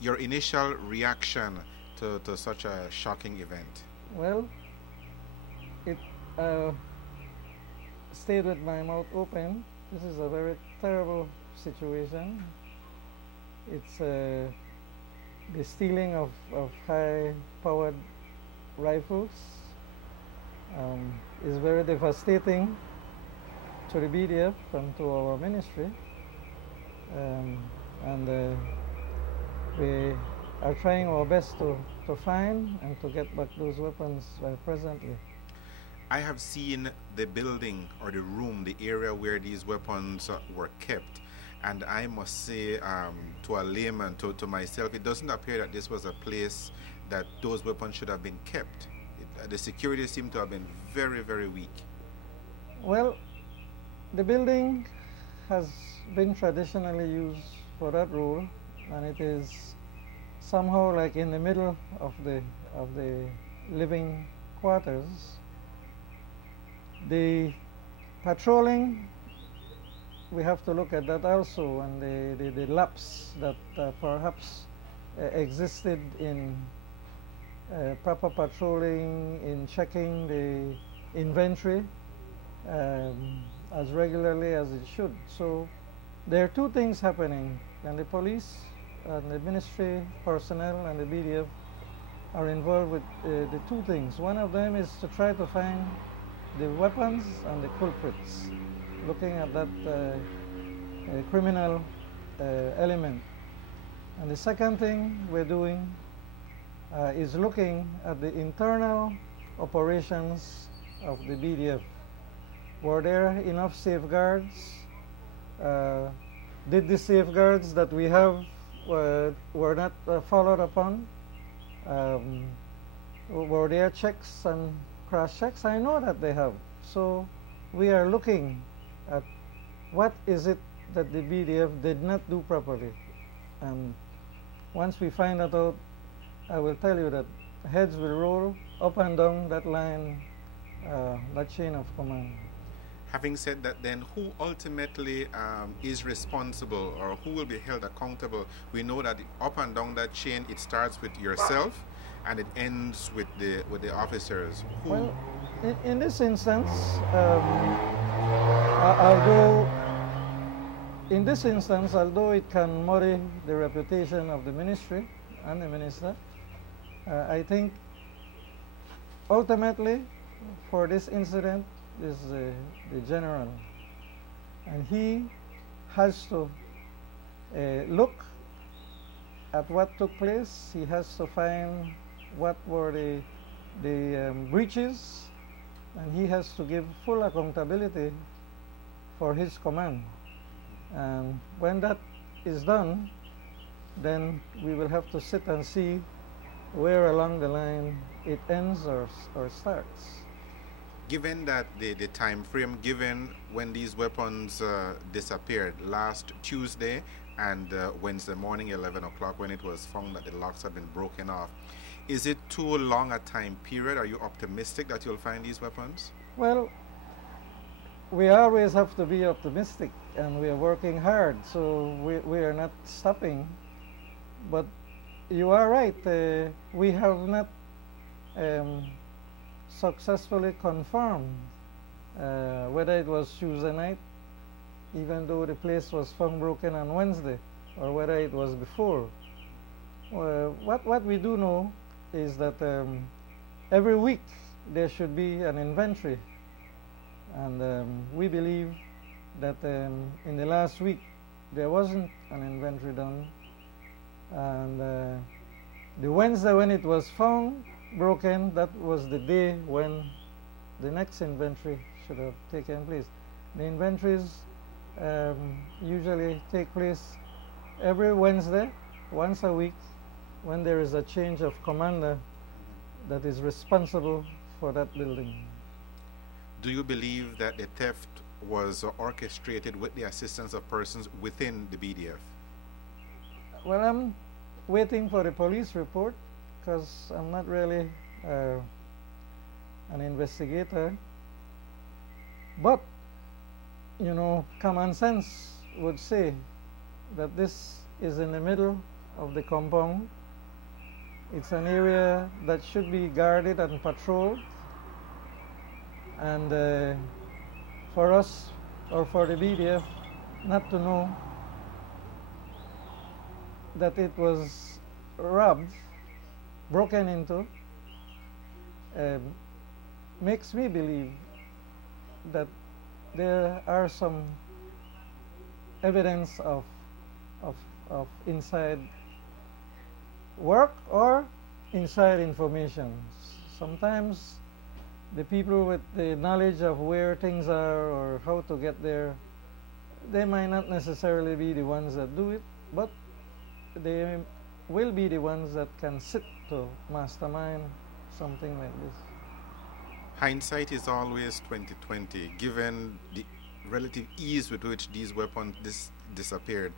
Your initial reaction to such a shocking event? Well, it stayed with my mouth open. This is a very terrible situation. It's the stealing of high-powered rifles is very devastating to the BDF and to our ministry. And we are trying our best to find and to get back those weapons presently. I have seen the building or the room, the area where these weapons were kept. And I must say, to a layman, to myself, it doesn't appear that this was a place that those weapons should have been kept. The security seemed to have been very, very weak. Well, the building has been traditionally used for that role, and it is somehow like in the middle of the living quarters. The patrolling, we have to look at that also, and the lapse that perhaps existed in proper patrolling, in checking the inventory as regularly as it should. So there are two things happening, and the police and the ministry personnel and the BDF are involved with the two things. One of them is to try to find the weapons and the culprits, looking at that criminal element. And the second thing we're doing is looking at the internal operations of the BDF. Were there enough safeguards? Did the safeguards that we have were not followed upon? Were there checks and cross checks? I know that they have. So we are looking at what is it that the BDF did not do properly. And once we find that out, I will tell you that heads will roll up and down that line, that chain of command. Having said that, then who ultimately is responsible, or who will be held accountable? We know that up and down that chain, it starts with yourself and it ends with the officers. Who? Well, in this instance, although it can muddy the reputation of the ministry and the minister, I think ultimately for this incident is the general, and he has to look at what took place. He has to find what were the breaches, and he has to give full accountability for his command. And when that is done, then we will have to sit and see where along the line it ends or starts. Given that the time frame given when these weapons disappeared last Tuesday and Wednesday morning 11 o'clock when it was found that the locks had been broken off, is it too long a time period? Are you optimistic that you'll find these weapons? Well, we always have to be optimistic, and we are working hard, so we are not stopping. But you are right, we have not successfully confirmed whether it was Tuesday night, even though the place was found broken on Wednesday, or whether it was before. What we do know is that every week there should be an inventory, and we believe that in the last week there wasn't an inventory done, and the Wednesday when it was found broken, that was the day when the next inventory should have taken place. The inventories usually take place every Wednesday, once a week, when there is a change of commander that is responsible for that building. Do you believe that the theft was orchestrated with the assistance of persons within the BDF? Well, I'm waiting for the police report, because I'm not really an investigator. But, you know, common sense would say that this is in the middle of the compound. It's an area that should be guarded and patrolled, and for us, or for the BDF, not to know that it was robbed, broken into, makes me believe that there are some evidence of inside work or inside information. Sometimes the people with the knowledge of where things are or how to get there, they might not necessarily be the ones that do it, but they will be the ones that can sit to mastermind something like this. Hindsight is always 2020. Given the relative ease with which these weapons disappeared,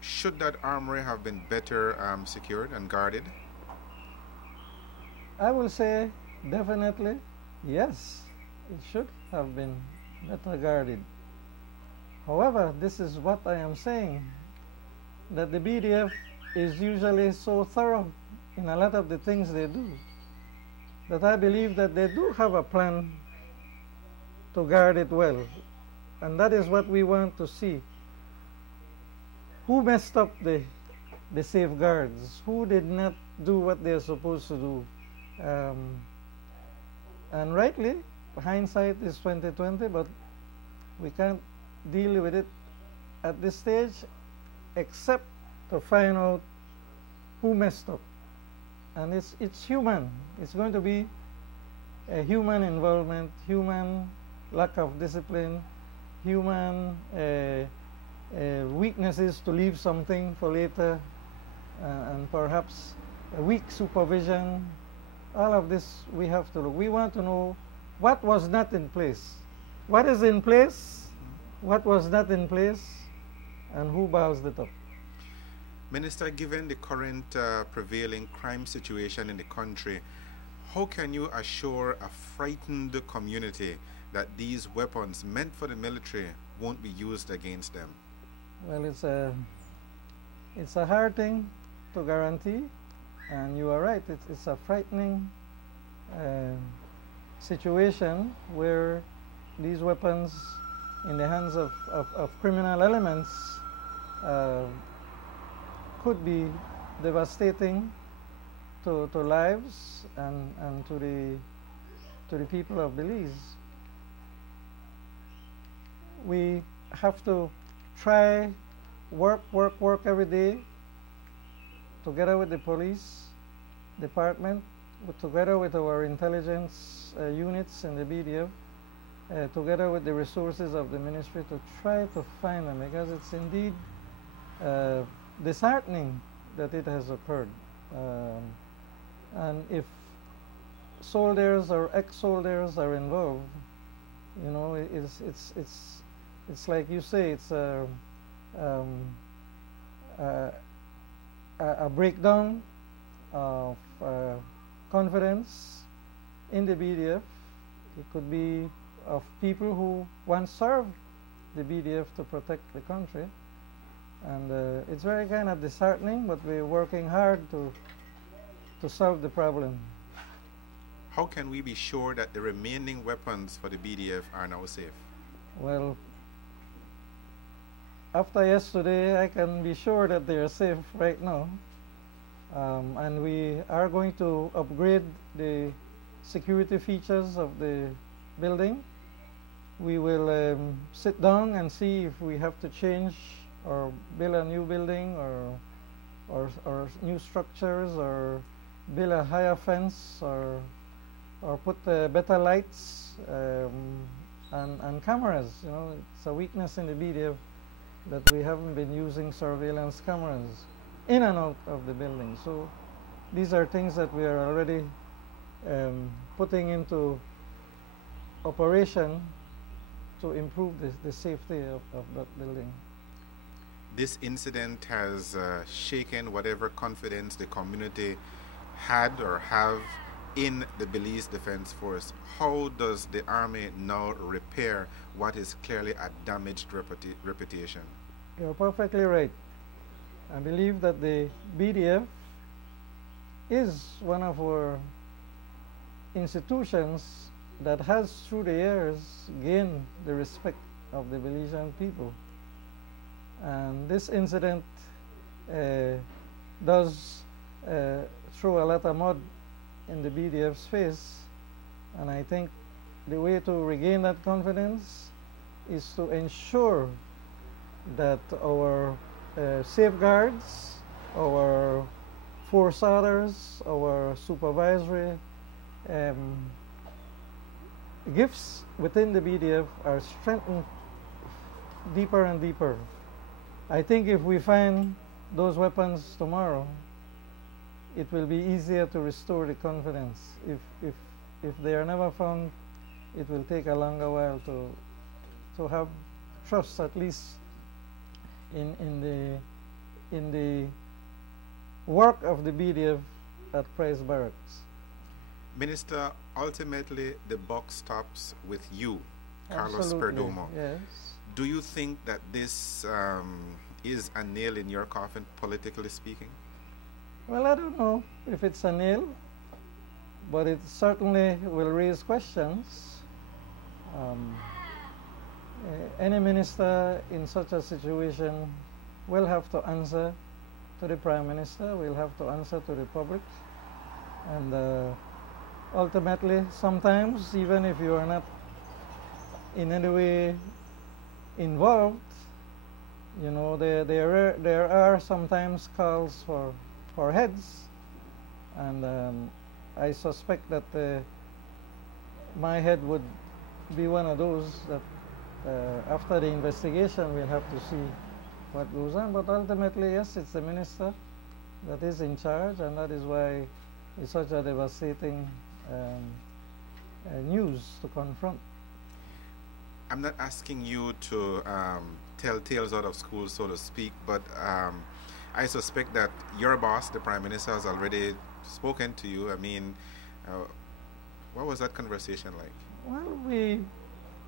should that armory have been better secured and guarded? I will say definitely yes, it should have been better guarded. However, this is what I am saying, that the BDF is usually so thorough in a lot of the things they do, that I believe that they do have a plan to guard it well. And that is what we want to see. Who messed up the safeguards? Who did not do what they're supposed to do? And rightly, hindsight is 2020, but we can't deal with it at this stage except to find out who messed up. And it's human. It's going to be a human involvement, human lack of discipline, human weaknesses to leave something for later, and perhaps a weak supervision. All of this we have to look. We want to know what was not in place, what is in place, what was not in place, and who ballsed it up. Minister, given the current prevailing crime situation in the country, how can you assure a frightened community that these weapons meant for the military won't be used against them? Well, it's a hard thing to guarantee, and you are right, it's a frightening situation where these weapons in the hands of criminal elements could be devastating to lives and to the people of Belize. We have to try work every day together with the police department, together with our intelligence units in the BDF, together with the resources of the ministry to try to find them, because it's indeed disheartening that it has occurred. And if soldiers or ex-soldiers are involved, you know, it's like you say, it's a breakdown of confidence in the BDF. It could be of people who once served the BDF to protect the country. And it's very kind of disheartening, but we're working hard to solve the problem. How can we be sure that the remaining weapons for the BDF are now safe? Well, after yesterday, I can be sure that they are safe right now. And we are going to upgrade the security features of the building. We will sit down and see if we have to change or build a new building or new structures, or build a higher fence, or put better lights and cameras. You know, it's a weakness in the BDF that we haven't been using surveillance cameras in and out of the building. So these are things that we are already putting into operation to improve the safety of that building. This incident has shaken whatever confidence the community had or have in the Belize Defense Force. How does the Army now repair what is clearly a damaged reputation? You're perfectly right. I believe that the BDF is one of our institutions that has through the years gained the respect of the Belizean people. And this incident does throw a lot of mud in the BDF's face, and I think the way to regain that confidence is to ensure that our safeguards, our force orders, our supervisory gifts within the BDF are strengthened deeper and deeper. I think if we find those weapons tomorrow, it will be easier to restore the confidence. If they are never found, it will take a longer while to have trust, at least in the work of the BDF at Price Barracks. Minister, ultimately the buck stops with you, Carlos Absolutely, Perdomo. yes. Do you think that this is a nail in your coffin, politically speaking? Well, I don't know if it's a nail, but it certainly will raise questions. Any minister in such a situation will have to answer to the Prime Minister, will have to answer to the public, and ultimately, sometimes, even if you are not in any way involved, you know, there are sometimes calls for heads, and I suspect that my head would be one of those that after the investigation we'll have to see what goes on. But ultimately, yes, it's the minister that is in charge, and that is why it's such a devastating news to confront. I'm not asking you to tell tales out of school, so to speak, but I suspect that your boss, the Prime Minister, has already spoken to you. I mean, what was that conversation like? Well, we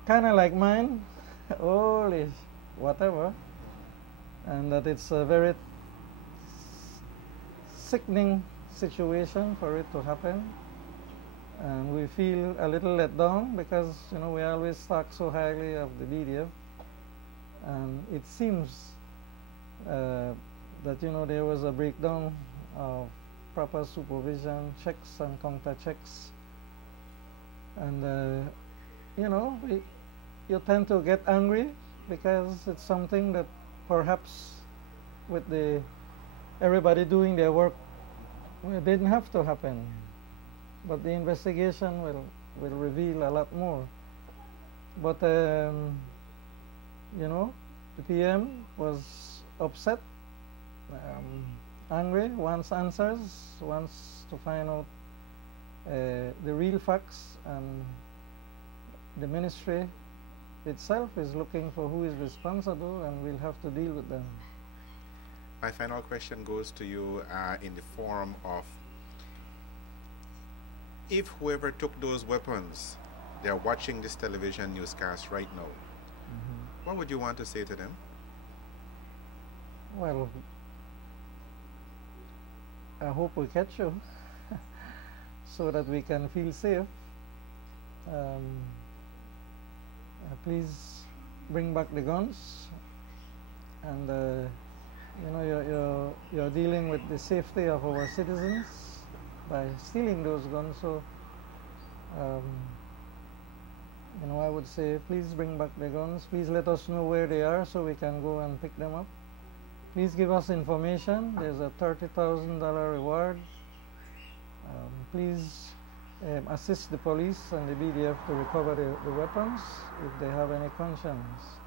kind of like mine, holy whatever, and that it's a very sickening situation for it to happen. And we feel a little let down because, you know, we always talk so highly of the BDF, and it seems that, you know, there was a breakdown of proper supervision, checks and counter checks, and you know, you tend to get angry because it's something that perhaps with everybody doing their work, it didn't have to happen. But the investigation will reveal a lot more. But you know, the PM was upset, angry, wants answers, wants to find out the real facts, and the ministry itself is looking for who is responsible, and we'll have to deal with them. My final question goes to you in the form of, if whoever took those weapons, they're watching this television newscast right now, what would you want to say to them? Well, I hope we catch you so that we can feel safe. Please bring back the guns, and you know, you're dealing with the safety of our citizens by stealing those guns. So you know, I would say please bring back the guns. Please let us know where they are so we can go and pick them up. Please give us information. There's a $30,000 reward. Please assist the police and the BDF to recover the weapons if they have any conscience.